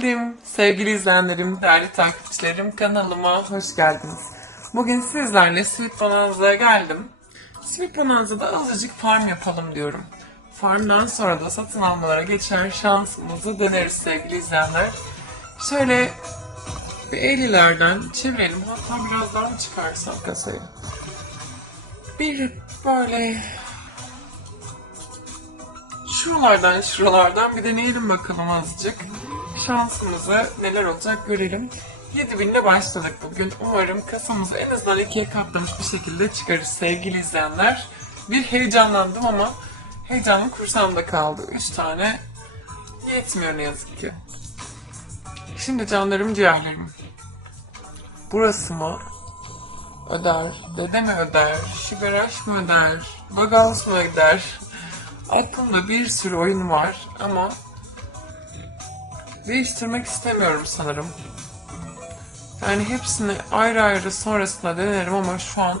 Geldim. Sevgili izleyenlerim, değerli takipçilerim kanalıma hoş geldiniz. Bugün sizlerle Sweet Bonanza'ya geldim. Sweet Bonanza'da azıcık farm yapalım diyorum. Farmdan sonra da satın almalara geçer şansımızı deneriz sevgili izleyenler. Şöyle bir 50'lerden çevirelim. Hatta biraz daha mı çıkarsam kasayı? Bir böyle Şuralardan şuralardan bir deneyelim bakalım azıcık. Şansımızı neler olacak görelim. 7000 ile başladık bugün. Umarım kasamızı en azından ikiye katlamış bir şekilde çıkarız sevgili izleyenler. Bir heyecanlandım ama heyecanım kursamda kaldı. 3 tane yetmiyor ne yazık ki. Şimdi canlarım ciğerlerim. Burası mı? Öder. Dede mi öder? Şiberaş mı öder? Bagals mı öder? Aklımda bir sürü oyun var ama değiştirmek istemiyorum sanırım. Yani hepsini ayrı ayrı sonrasında denerim ama şu an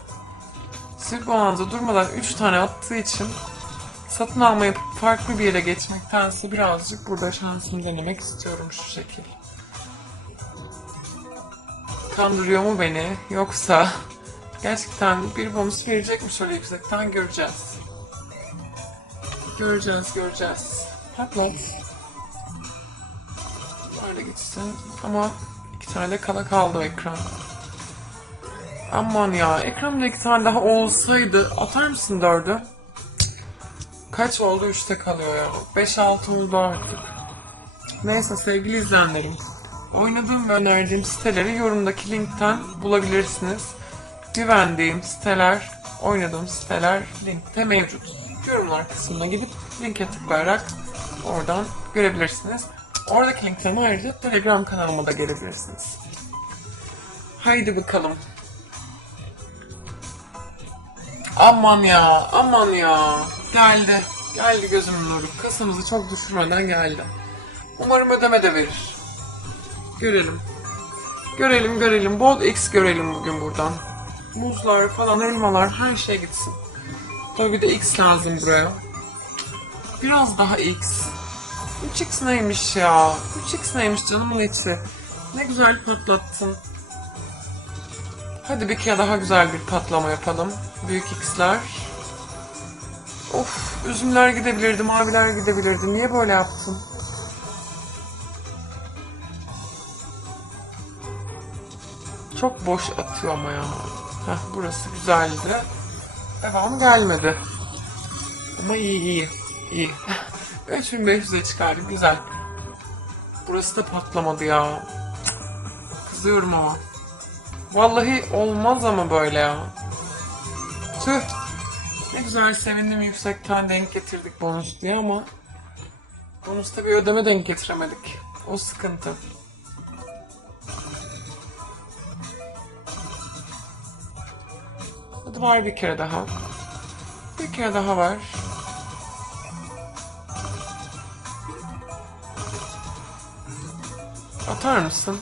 Silk Bonanza durmadan 3 tane attığı için satın almayı farklı bir yere geçmektense birazcık burada şansımı denemek istiyorum şu şekil. Kandırıyor mu beni yoksa gerçekten bir bonus verecek mi şöyle yüksekten göreceğiz. Göreceğiz, göreceğiz. Patlat. Böyle gitsin. Ama iki tane de kala kaldı ekran. Aman ya, ekranda iki tane daha olsaydı atar mısın dördü? Kaç oldu? Üçte kalıyor ya. Beş altı oldu artık. Neyse sevgili izleyenlerim. Oynadığım ve önerdiğim siteleri yorumdaki linkten bulabilirsiniz. Güvendiğim siteler, oynadığım siteler linkte mevcut yorumlar kısmına gidip linke tıklayarak oradan görebilirsiniz. Oradaki linkten ayrıca Telegram kanalıma da gelebilirsiniz. Haydi bakalım. Aman ya, aman ya. Geldi. Geldi gözümün nuru. Kasamızı çok düşürmeden geldi. Umarım ödeme de verir. Görelim. Görelim görelim. Bol X görelim bugün buradan. Muzlar falan, elmalar her şey gitsin. Tabii bir de X lazım buraya. Biraz daha X. 3X neymiş ya? 3X neymiş canımın içi? Ne güzel patlattın. Hadi bir kere daha güzel bir patlama yapalım. Büyük X'ler. Of, üzümler gidebilirdi, maviler gidebilirdi. Niye böyle yaptın? Çok boş atıyor ama ya. Heh, burası güzeldi. Devam gelmedi. Ama iyi iyi. iyi. 3500'e çıkardık güzel. Burası da patlamadı ya. Kızıyorum ama. Vallahi olmaz ama böyle ya. Tüh. Ne güzel sevindim yüksekten denk getirdik bonus diye ama bonusta bir ödeme denk getiremedik. O sıkıntı. Hadi var bir kere daha. Bir kere daha var. Atar mısın?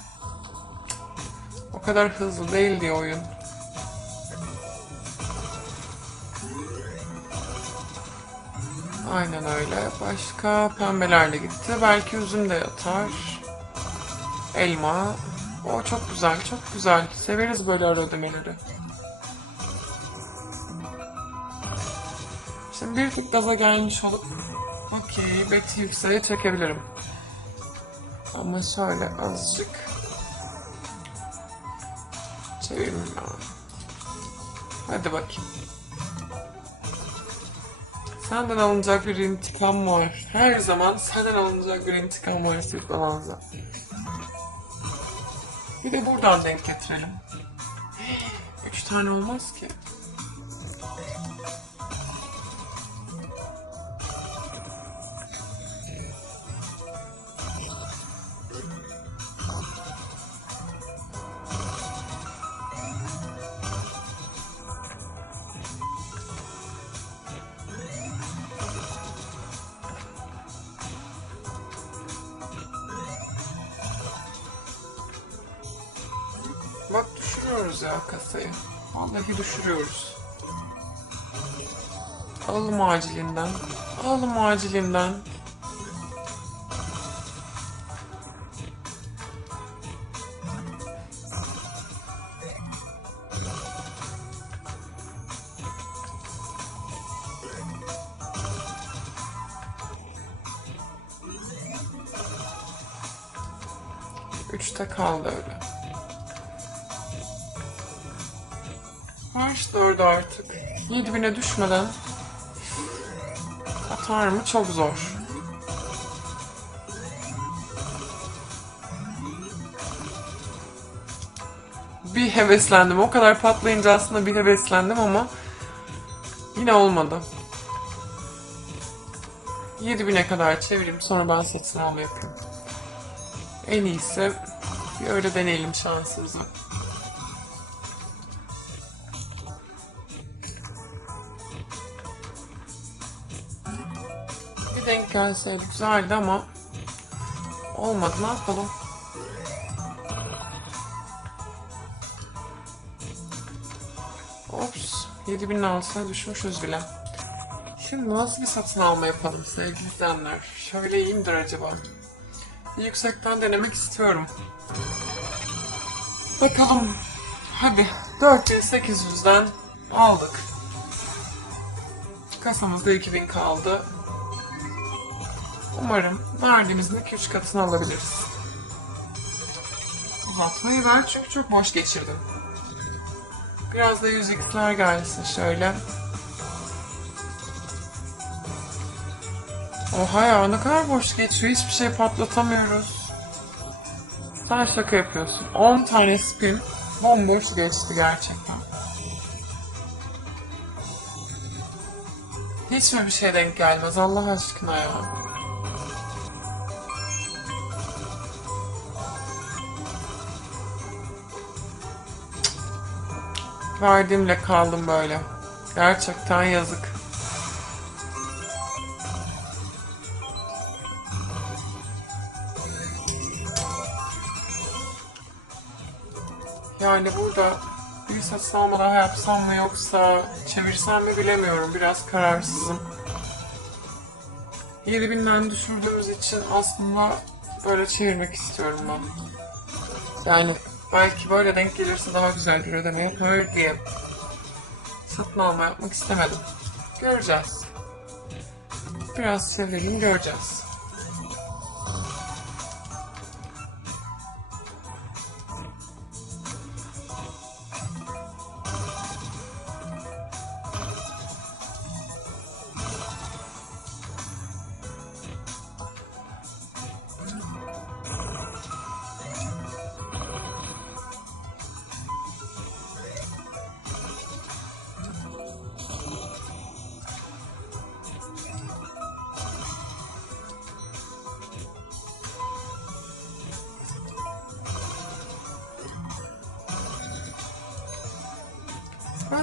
O kadar hızlı değil diye oyun. Aynen öyle. Başka pembelerle gitti. Belki üzüm de yatar. Elma. O çok güzel, çok güzel. Severiz böyle ara ödemeleri. Şimdi bir tık gaza gelmiş olup okey beti yükseğe çekebilirim. Ama şöyle azıcık çevireyim ben. Hadi bakayım. Senden alınacak bir intikam var. Her zaman senden alınacak bir intikam var Sırf Balanza. Bir de buradan denk getirelim. Üç tane olmaz ki. düşürüyoruz ya kasayı. Vallahi düşürüyoruz. Alalım acilinden. Alalım acilinden. Üçte kaldı öyle. Marş dördü artık. 7000'e düşmeden atar mı çok zor. Bir heveslendim. O kadar patlayınca aslında bir heveslendim ama yine olmadı. 7000'e kadar çevireyim sonra ben satın alma yapayım. En iyisi bir öyle deneyelim şansımızı. Gelseydi güzeldi ama olmadı ne yapalım. Ops 7000'in altına düşmüşüz bile. Şimdi nasıl bir satın alma yapalım sevgili izleyenler? Şöyle iyi midir acaba? Bir yüksekten denemek istiyorum. Bakalım. Hadi. 4800'den aldık. Kasamızda 2000 kaldı. Umarım verdiğimizin 2-3 katını alabiliriz. Uzatmayı ver çünkü çok boş geçirdim. Biraz da 100x'ler gelsin şöyle. Oha ya ne kadar boş geçiyor. Hiçbir şey patlatamıyoruz. Sen şaka yapıyorsun. 10 tane spin bomboş geçti gerçekten. Hiç mi bir şey denk gelmez Allah aşkına ya. Verdiğimle kaldım böyle. Gerçekten yazık. Yani burada bir satın alma daha yapsam mı yoksa çevirsem mi bilemiyorum. Biraz kararsızım. 7000'den düşürdüğümüz için aslında böyle çevirmek istiyorum ben. Yani belki böyle denk gelirse daha güzel bir ödeme yapar diye satın alma yapmak istemedim. Göreceğiz. Biraz çevirelim göreceğiz.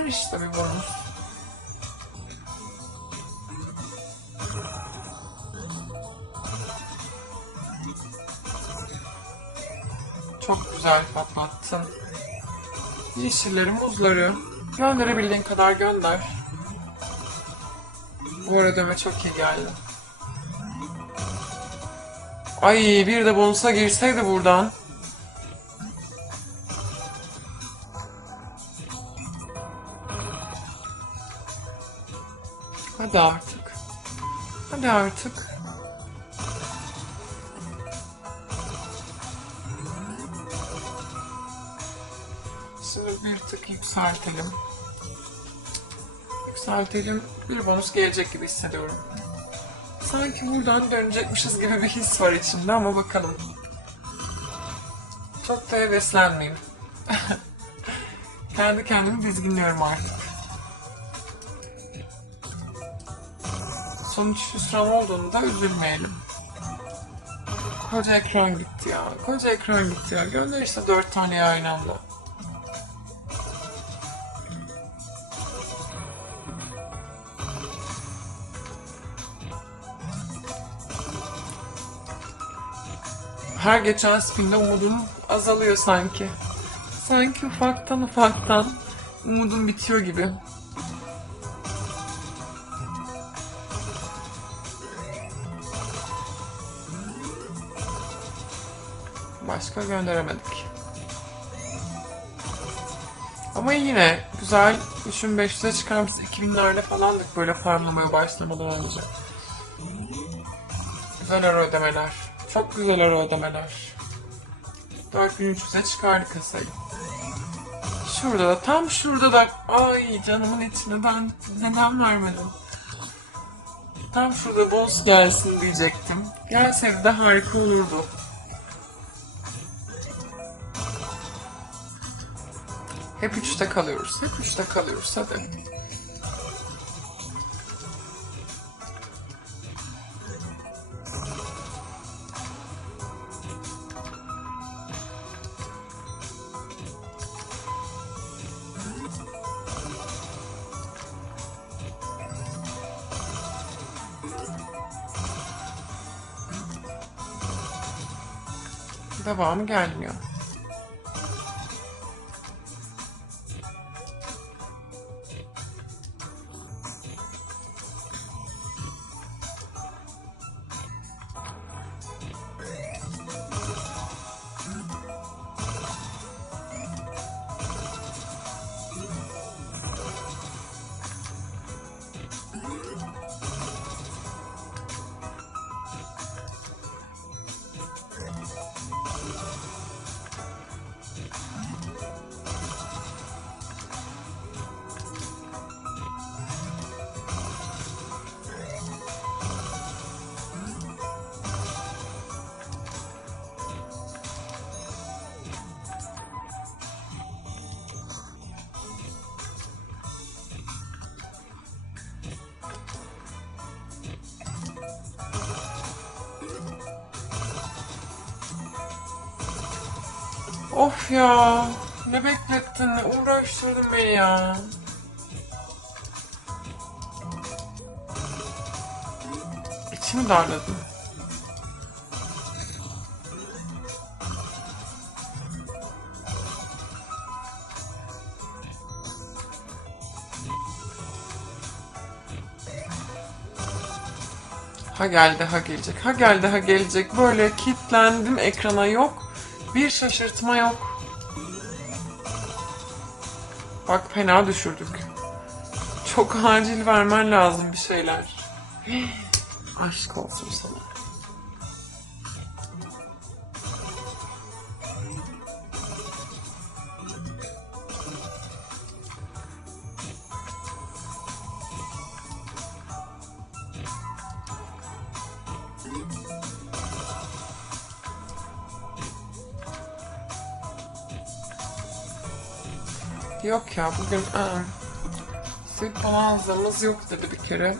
Var işte bir bonus. Çok güzel patlattın. Yeşilleri, muzları gönderebildiğin kadar gönder. Bu ödeme çok iyi geldi. Ay bir de bonusa girseydi buradan. Artık. Şimdi bir tık yükseltelim. Yükseltelim. Bir bonus gelecek gibi hissediyorum. Sanki buradan dönecekmişiz gibi bir his var içimde ama bakalım. Çok da heveslenmeyeyim. Kendi kendimi dizginliyorum artık. Sonuç hüsran olduğunda üzülmeyelim. Koca ekran gitti ya. Koca ekran gitti ya. Gönder işte dört tane aynı. Her geçen spinde umudum azalıyor sanki. Sanki ufaktan ufaktan umudum bitiyor gibi. Başka gönderemedik. Ama yine güzel 3500'e çıkarmışız. 2000'lerde falandık böyle farmlamaya başlamadan önce. Güzel ara ödemeler. Çok güzel ara ödemeler. 4300'e çıkardı kasayı. Şurada da tam şurada da ay canımın içine ben neden vermedim. Tam şurada boss gelsin diyecektim. Gelseydi de harika olurdu. Hep üçte kalıyoruz. Hep üçte kalıyoruz hadi. Devamı gelmiyor. Of ya. Ne beklettin, ne uğraştırdın beni ya. İçimi darladın. Ha geldi ha gelecek, ha geldi ha gelecek. Böyle kilitlendim ekrana yok. Bir şaşırtma yok. Bak fena düşürdük. Çok acil vermen lazım bir şeyler. Aşk olsun sana. Yok ya bugün aa, süt bonanzamız yok dedi bir kere.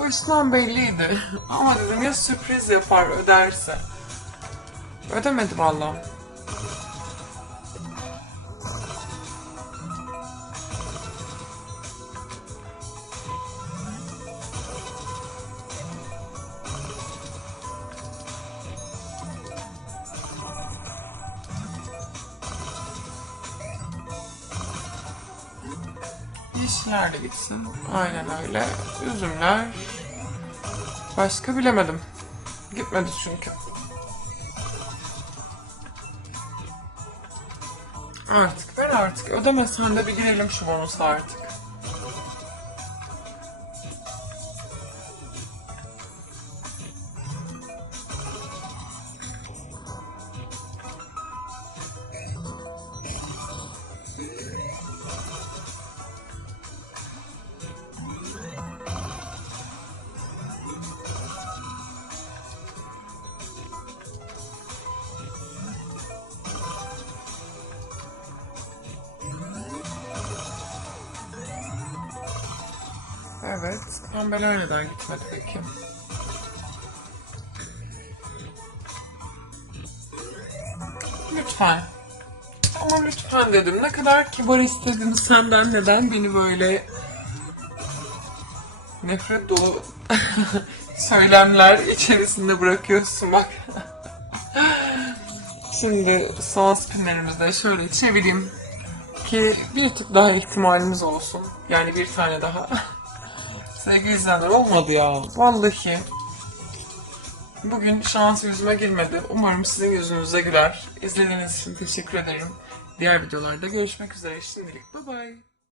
Başından belliydi. Ama dedim ya sürpriz yapar öderse. Ödemedi vallahi. Yeşillerle gitsin. Aynen öyle. Üzümler. Başka bilemedim. Gitmedi çünkü. Artık ver artık. Ödemesen de bir girelim şu bonusa artık. Evet. Pembeler neden gitmedi peki? Lütfen. Ama lütfen dedim. Ne kadar kibar istedim senden neden beni böyle nefret dolu söylemler içerisinde bırakıyorsun bak. Şimdi son spinlerimizi de şöyle çevireyim ki bir tık daha ihtimalimiz olsun. Yani bir tane daha. Sevgili izleyenler olmadı ya. Vallahi. Bugün şans yüzüme girmedi. Umarım sizin yüzünüze güler. İzlediğiniz için teşekkür ederim. Diğer videolarda görüşmek üzere. Şimdilik bye bye.